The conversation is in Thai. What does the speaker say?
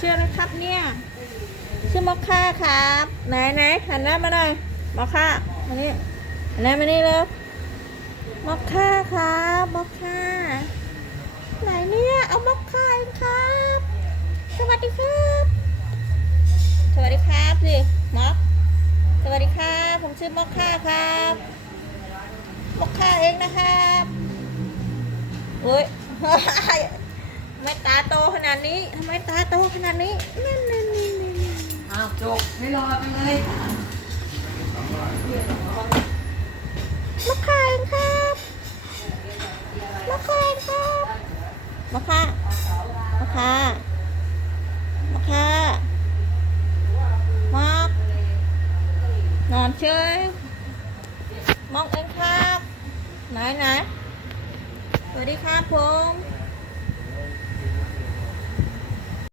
ชื่ออะไรครับเนี่ยชื่อมอค่าครับ ไหนไหนหันหน้ามาหน่อยมอค่ามานี่หันหน้ามานี่เร็วมอค่าครับมอค่าไหนเนี่ยเอามอค่าเองครับ สวัสดีครับ สวัสดีครับสิมอคสวัสดีครับผมชื่อมอค่าครับมอคค่าเองนะครับโอ้ย ทำไมตาโตขนาดนี้ทำไมตาโตขนาดนี้นั่นนั่นนี่นี่นี่อ้าวจบไม่รอกันเลยมะขายครับมะขายครับมะขามะขามะขามอกนอนเฉยมองเองครับไหนไหนสวัสดีครับผม